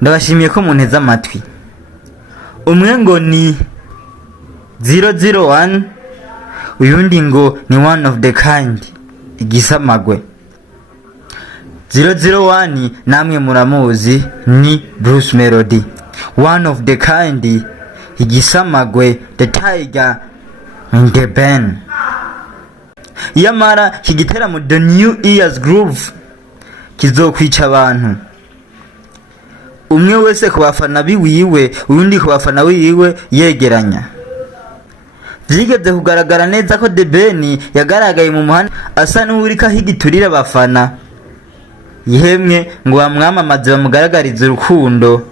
ndabashimiye ko munteze amatwi. Umwe ngo ni 001, uyundi ngo ni one of the kind, igisamagwe. 001 namwe muramuzi ni Bruce Melodie. One of the kind, igisamagwe, the tiger and the band. Yamara kigiteramo the New Year's Groove kizokwica abantu. Umwe wese ku bafana biwiwe, undi ku bafana wiwe yegeranya. Vyigeze kugaragara neza ko The Ben yagaragaye mu muhanda asa n'urika higiturira abafana. Yemwe ngo bamwamamaze bamugaragariza urukundo.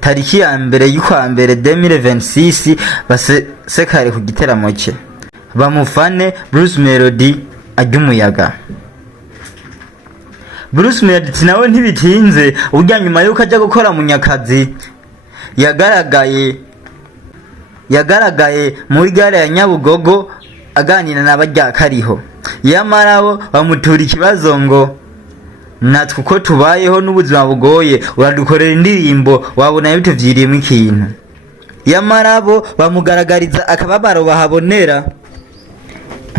Tariki ya mbere y'ukwa mbere 2026 basekare ku giteramo cye. Bamufane Bruce Melodie ajyumuyaga. Bruce Melodie nawe ntibitinze urya nyuma yuko ajya gukora munyakazi yagaragaye muri gare ya Nyabugogo aganira n'abajya kariho. Yamara bo bamutura ikibazo ngo natwe uko tubayeho n'ubuzima bugoye uradukorera indirimbo wabona bituvyiriyemo ikintu. Yamara bo bamugaragariza akababaro bahabonera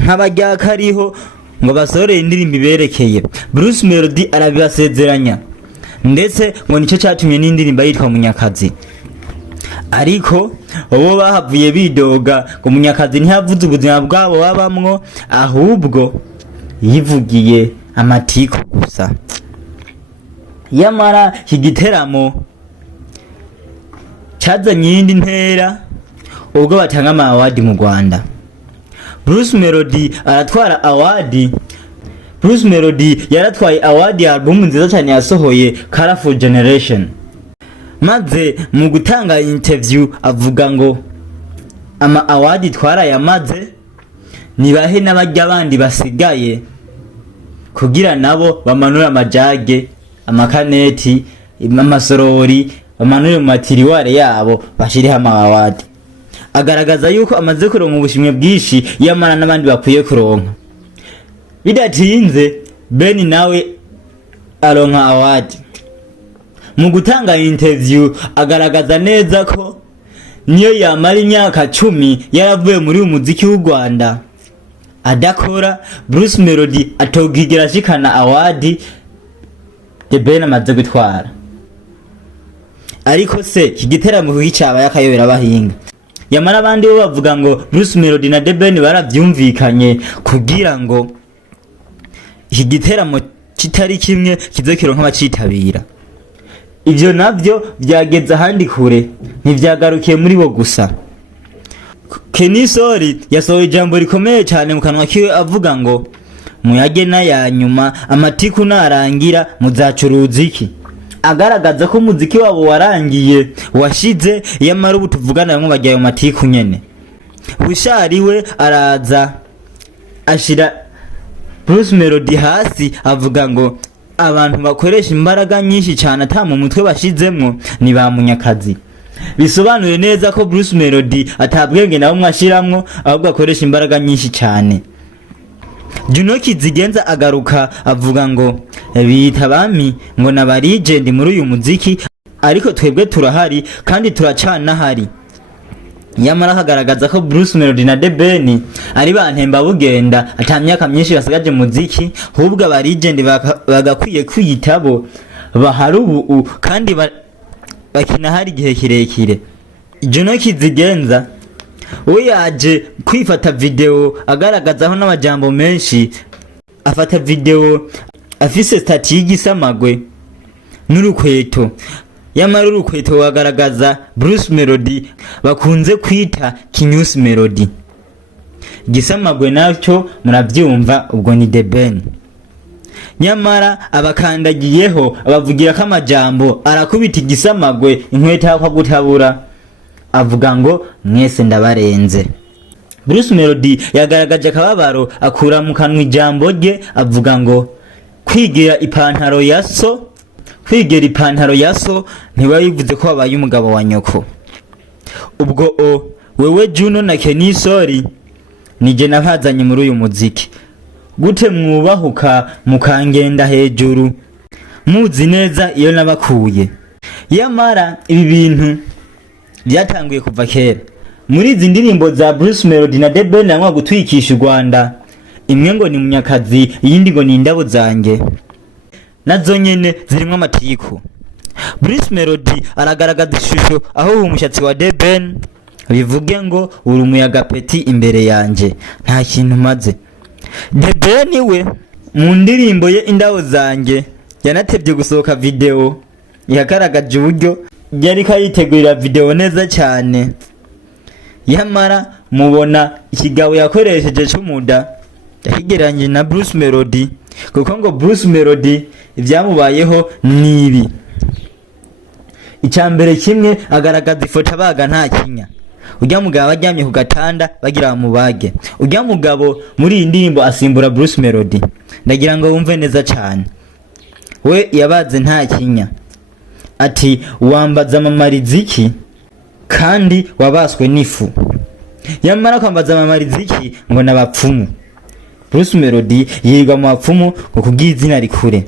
nk'abajya kariho ngo basore indirimbo iberekeye. Bruce Melodie arabibasezeranya ndetse ngo nicyo cyatumye n'indirimbo yitwa Munyakazi. Ariko ubo bahavuye bidoga ngo Munyakazi ntiyavuze ubuzima bwabo babamwo, ahubwo yivugiye Amatiku gusa. Yamara kigiteramo cyazanye yindi ntera ubwo batanga ama award mu Rwanda. Bruce Melodie aratwara award. Bruce Melodie yaratwaye award ya album nziza cyane yasohoye Colorful Generation. Maze mu gutanga interview avuga ngo ama award twara yamaze nibahe n'abajya abandi basigaye kugira nabo bamanura amajage, amakaneti, amasorori, bamanure mu matiriware yabo bashire ama award. Agaragaza yuko amaze kuronka ubushimwe bwishi yamara n'abandi bakwiye kuronka. Bidatinze Ben nawe aronka award. Mu gutanga interview agaragaza neza ko niyo yamara imyaka 10 yaravuye muri umuziki w'u Rwanda adakora, Bruce Melodie atogigera ashikana award The Ben amaze gutwara. Ariko se kigiteramo kugicaba yakayobera bahinga. Yamara abandi bo bavuga ngo Bruce Melodie na The Ben baravyumvikanye kugira ngo iki giteramo kitari kimwe kizokironka abacitabira. Ivyo navyo vyageze ahandi kure, ntivyagarukiye muri bo gusa. Kenny Sori yasohoye ijambo rikomeye cyane mu kanwa kiwe avuga ngo muyagena ya nyuma amatiku narangira muzacuruza iki. Agaragaza ko muziki wabo warangiye washize, yamara ubu tuvugana bamwe bajya ayo matiku nyene. Bushari we araza ashira Bruce Melodie hasi avuga ngo abantu bakoresha imbaraga nyinshi cyane ata mu mutwe bashizemwo ni ba Munyakazi. Bisobanuye neza ko Bruce Melodie atabwenge nawo mwashiramwo ahubwo akoresha imbaraga nyinshi cyane. Juno Kizigenza agaruka avuga ngo bita bami ngo na legend muri uyu muziki, ariko twebwe turahari kandi turacana hari. Yamara kagaragaza ko Bruce Melodie na The Ben ari bantemba bugenda atamyaka myinshi basigaje muziki, hubwo aba legend bagakwiye kwiyitabo baharubu kandi bakina hari gihe kirekire. Juno Kizigenza we yaje kwifata video agaragazaho n'amajambo menshi. Afata video afise stati y'igisamagwe n'urukweto. Yamara urukweto wagaragaza Bruce Melodie bakunze kwita Kinyusi Melodie. Gisamagwe nacyo murabyumva ubwo ni The Ben. Nyamara abakandagiyeho abavugira ko amajambo arakubita igisamagwe inkweto yakwa gutabura, avuga ngo mwese ndabarenze. Bruce Melodie yagaragaje akababaro akura mu kanwa ijambo rye avuga ngo kwigera ipantaro ya so ntiwayivuze ko wabaye umugabo wa nyoko. Ubwo wewe Juno na Kenny Sori nije nabazanye muri uyu muziki. Gute mwubahuka mukangenda hejuru muzi neza iyo nabakuye. Yamara ibi bintu byatanguye kuva kera. Muri izi ndirimbo za Bruce Melodie na The Ben yamwa gutwikisha u Rwanda, imwe ngo ni Munyakazi, iyindi ngo ni Indabo zanjye, nazo nyene zirimo Amatiku. Bruce Melodie aragaragaza ishusho aho umushatsi wa The Ben bivuge ngo uri umuyaga peti imbere yanje nta kintu maze. The Ben we mu ndirimbo ye Indabo zanjye yanatebye gusohoka video yagaragaje uburyo yari kayitegurira video neza cyane. Yamara mubona ikigabo yakoresheje cy'umuda yakigeranye na Bruce Melodie, kuko ngo Bruce Melodie ibyamubayeho nibi. Icyambere kimwe agaragaza ifoto abaga nta kinya, ujya mugabo ajyamye ku gatanda bagira bamubage. Ujya mugabo muri iyi ndirimbo asimbura Bruce Melodie, ndagira ngo wumve neza cyane. We yabaze nta kinya, ati wambaza Amamariziki kandi wabaswe n'ifu. Yamara kwambaza Amamariziki ngo nabapfumu. Bruce Melodie yiga mu bapfumu ngo kubw'izina rikure,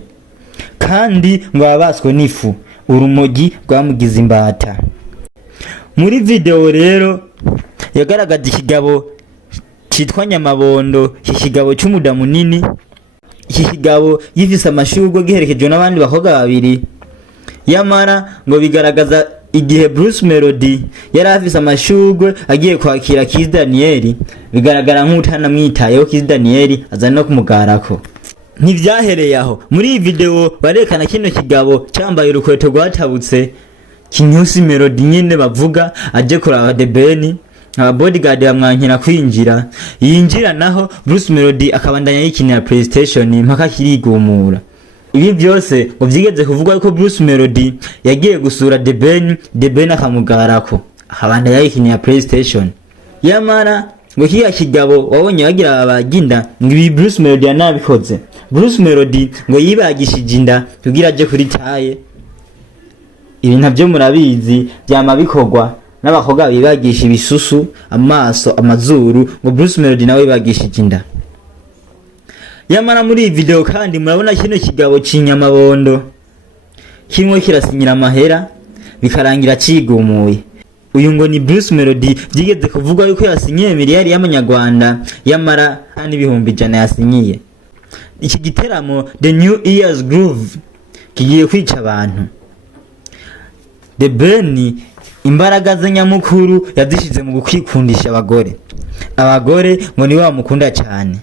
kandi ngo wabaswe n'ifu, urumogi rwamugize imbata. Muri video rero yagaragaje ikigabo cyitwa Nyamabondo, ikigabo cy'umuda munini, ikigabo gifise amashurwe giherekejwe n'abandi bakobwa babiri. Yamara ngo bigaragaza igihe Bruce Melodie yari afise amashurwe agiye kwakira Kiss Daniel, bigaragara nk'utana mwitayeho Kiss Daniel aza no kumugarako. Ntivyahereye aho, muri iyi video barekana kino kigabo cyambaye urukweto rwatabutse Kinyusi Melodie nyene bavuga aje kuraba The Ben, aba bodyguard bamwankira kwinjira. Yinjira naho Bruce Melodie akabandanya yikinira PlayStation mpaka kirigumura. Ibi byose ngo vyigeze kuvugwa ko Bruce Melodie yagiye gusura The Ben akamugarako akabandanya yikinira PlayStation. Yamara ngo kiya kigabo wabonye bagira abaginda ngo ibi Bruce Melodie yanabikoze. Bruce Melodie ngo yibagishije inda kugira aje kuri taye. Ibi ntabyo murabizi byama bikorwa n'abakobwa bibagisha ibisusu, amaso, amazuru, ngo Bruce Melodie nawe yibagishije inda. Yamara muri iyi video kandi murabona kino kigabo cy'inyamabondo kimwe kirasinyira amahera bikarangira cigumuye. Uyu ngo ni Bruce Melodie byigeze kuvuga yuko yasinyiye miliyari y'amanyarwanda, yamara kandi ibihumbi 100 yasinyiye. Iki giteramo The New Year's Groove kigiye kwica abantu. The Ben imbaraga ze nyamukuru yazishize mu gukwikundisha abagore. Abagore ngo ni bamukunda cyane.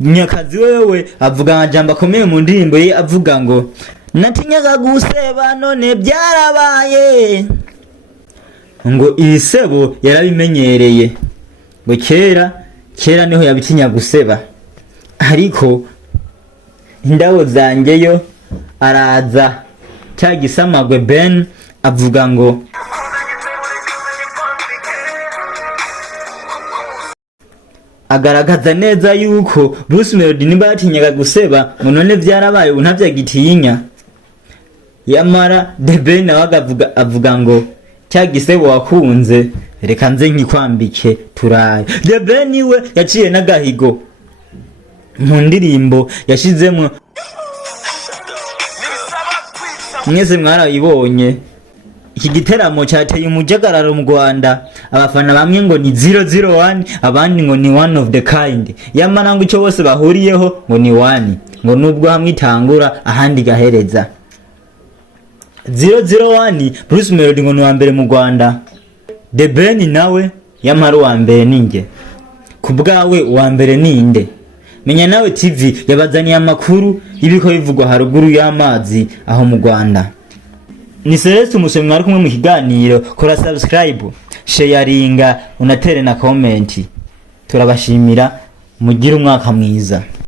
Munyakazi wewe avuga amajambo akomeye mu ndirimbo ye avuga ngo natinyaga guseba none byarabaye. Ngo ibisebo yarabimenyereye, ngo kera niho yabitinya guseba, ariko Indabo zanjye yo araza cyagisamagwe Ben avuga ngo agaragaza neza yuko Bruce Melodie nimba yatinyaga guseba ngo none byarabaye ubu ntavyagitinya. Yamara The Ben avuga ngo cyagisebo wakunze reka nze nkikwambike turaye. The Ben we yaciye n'agahigo mu ndirimbo yashizemo, mwese mwarayibonye. Iki giteramo cyateye umujagararo mu Rwanda, abafana bamwe ngo ni 001 abandi ngo ni one of the kind. Yamara ngo icyo bose bahuriyeho ngo ni one, ngo nubwo hamwe itangura ahandi gahereza. 001 Bruce Melodie ngo ni wa mbere mu Rwanda, The Ben nawe yamara wa mbere ninge. Kubwawe wa mbere ninde? Menya Nawe TV yabazaniye amakuru y'ibiko bivugwa haruguru y'amazi aho mu Rwanda. Ni Celeste umusomyi mwari kumwe mu kiganiro. Kora subscribe, sharinga, unatere na comment. Turabashimira, mugire umwaka mwiza.